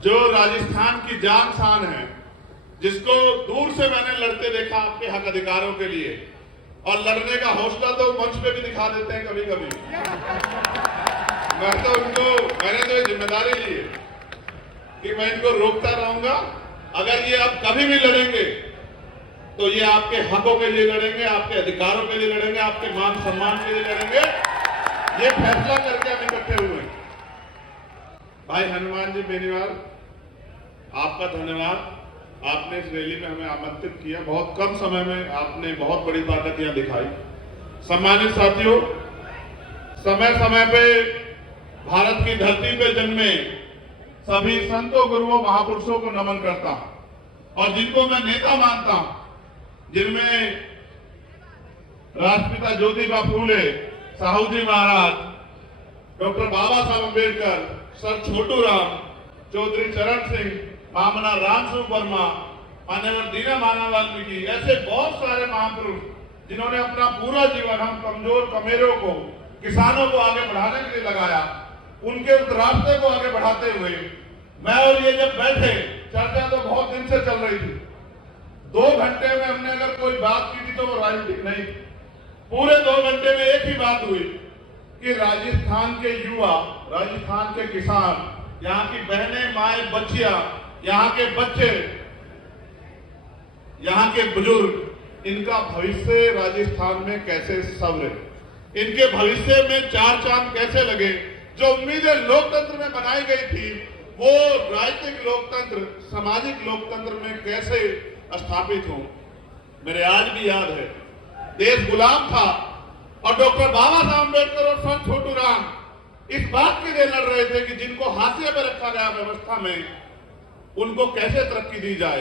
जो राजस्थान की जान शान है, जिसको दूर से मैंने लड़ते देखा आपके हक अधिकारों के लिए, और लड़ने का हौसला तो मंच पे भी दिखा देते हैं कभी कभी। मैंने तो ये जिम्मेदारी ली है कि मैं इनको रोकता रहूंगा। अगर ये अब कभी भी लड़ेंगे तो ये आपके हकों के लिए लड़ेंगे, आपके अधिकारों के लिए लड़ेंगे, आपके मान सम्मान के लिए लड़ेंगे। ये फैसला करके हम इकट्ठे हुए। भाई हनुमान जी बेनीवाल, आपका धन्यवाद। आपने इस रैली में हमें आमंत्रित किया। बहुत कम समय में आपने बहुत बड़ी ताकत यहां दिखाई। सम्मानित साथियों, समय समय पे भारत की धरती पे जन्मे सभी संतों, गुरुओं, महापुरुषों को नमन करता हूं, और जिनको मैं नेता मानता हूं, जिनमें राष्ट्रपिता ज्योतिबा फूले, साहू जी महाराज, डॉक्टर बाबा साहब अम्बेडकर, सर छोटू राम, चौधरी चरण सिंह, मामना रामस्वरूप वर्मा, माननीय दीना मानव वाल्मीकि, ऐसे बहुत सारे महापुरुष जिन्होंने अपना पूरा जीवन हम कमजोर कमेरों को, किसानों को आगे बढ़ाने के लिए लगाया। उनके उस रास्ते को आगे बढ़ाते हुए मैं और ये जब बैठे, चर्चा तो बहुत दिन से चल रही थी। 2 घंटे में हमने अगर कोई बात की थी तो वो राजनीतिक नहीं थी। पूरे 2 घंटे में एक ही बात हुई कि राजस्थान के युवा, राजस्थान के किसान, यहाँ की बहनें, माएं, बच्चियां, यहाँ के बच्चे, यहाँ के बुजुर्ग, इनका भविष्य राजस्थान में कैसे संवरे, इनके भविष्य में 4 चांद कैसे लगे। जो उम्मीदें लोकतंत्र में बनाई गई थी, वो राजनीतिक लोकतंत्र, सामाजिक लोकतंत्र में कैसे स्थापित हो। मेरे आज भी याद है, देश गुलाम था और डॉक्टर बाबा साहब अम्बेडकर और सर छोटू राम इस बात के लिए लड़ रहे थे कि जिनको हाशिए पर रखा गया व्यवस्था में, उनको कैसे तरक्की दी जाए।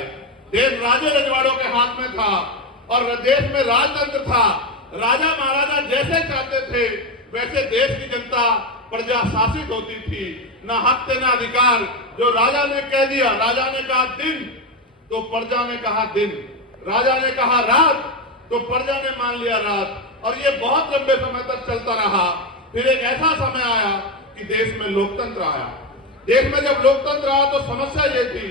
देश राजे रजवाड़ों के हाथ में था और देश में राजतंत्र था। राजा महाराजा जैसे चाहते थे वैसे देश की जनता प्रजा शासित होती थी। न हक न अधिकार। जो राजा ने कह दिया, राजा ने कहा दिन तो प्रजा ने कहा दिन, राजा ने कहा रात तो प्रजा ने मान लिया रात, और ये बहुत लंबे समय तक चलता रहा। फिर एक ऐसा समय आया कि देश में लोकतंत्र आया। देश में जब लोकतंत्र आया तो समस्या ये थी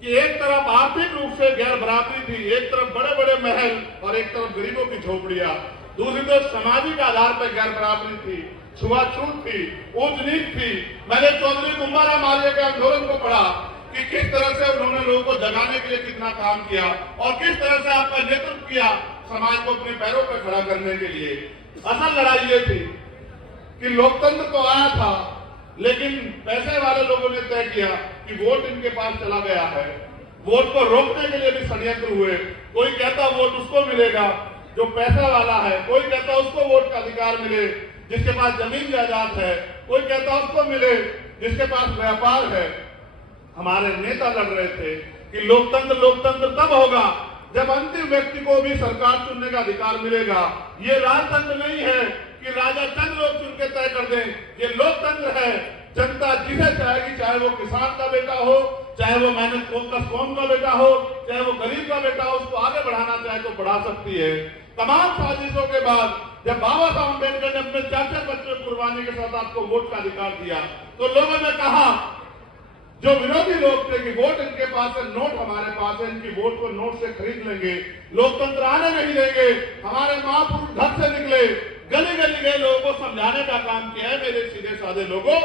कि एक तरफ आर्थिक रूप से गैर बराबरी थी, एक तरफ बड़े बड़े महल और एक तरफ गरीबों की झोपड़ियां, दूसरी तरफ सामाजिक आधार पर गैर बराबरी थी, छुआछूत थी, ऊंच नीच थी। मैंने चौधरी कुंभाराम आर्य के आंदोलन को पढ़ा कि किस तरह से उन्होंने लोगों को जगाने के लिए कितना काम किया और किस तरह से आपका नेतृत्व किया समाज को अपने पैरों पर खड़ा करने के लिए। असल लड़ाई ये थी कि लोकतंत्र तो आया था, लेकिन पैसे वाले लोगों ने तय किया कि वोट इनके पास चला गया है। वोट को रोकने के लिए भी षड्यंत्र हुए। कोई कहता वोट उसको मिलेगा जो पैसा वाला है, कोई कहता उसको वोट का अधिकार मिले जिसके पास जमीन जायदाद है, कोई कहता उसको मिले जिसके पास व्यापार है। हमारे नेता लड़ रहे थे कि लोकतंत्र तब होगा जब अंतिम व्यक्ति को भी सरकार चुनने का अधिकार मिलेगा। ये राजतंत्र नहीं है कि राजा चंद लोग चुन के तय कर दें। ये लोकतंत्र है, जनता जिसे चाहेगी, चाहे वो किसान का बेटा हो, चाहे वो मेहनत कौम का बेटा हो, चाहे वो गरीब का बेटा हो, उसको आगे बढ़ाना चाहे तो बढ़ा सकती है। तमाम साजिशों के बाद जब बाबा साहब अम्बेडकर ने अपने 4 बच्चों की कुर्बानी के साथ आपको वोट का अधिकार दिया, तो लोगों ने कहा, जो विरोधी लोग थे कि वोट इनके पास है, नोट हमारे पास है, इनकी वोट को नोट से खरीद लेंगे, लोकतंत्र आने नहीं देंगे। हमारे महापुरुष घर से निकले, गली गली गए, लोगों को समझाने का काम किया है। मेरे सीधे साधे लोगों,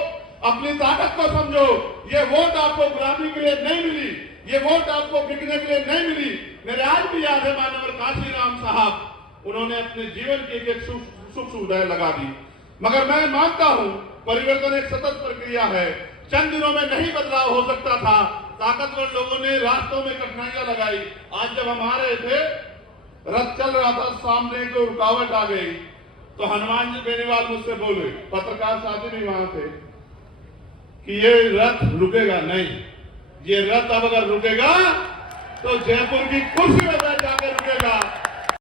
अपनी ताकत को समझो। ये वोट आपको गुलामी के लिए नहीं मिली, ये वोट आपको बिकने के लिए नहीं मिली। मेरे आज भी याद है माननीय काशीराम साहब, उन्होंने अपने जीवन की एक सुख सुविधाएं लगा दी। मगर मैं मानता हूं परिवर्तन एक सतत प्रक्रिया है। चंद दिनों में नहीं बदलाव हो सकता था। ताकतवर लोगों ने रास्तों में कठिनाइयां लगाई। आज जब हम आ रहे थे, रथ चल रहा था, सामने कोई रुकावट आ गई तो हनुमान जी बेनीवाल मुझसे बोले, पत्रकार साथी भी वहां थे, कि ये रथ रुकेगा नहीं। ये रथ अब अगर रुकेगा तो जयपुर की कुर्सी में बैठ जाकर रुकेगा।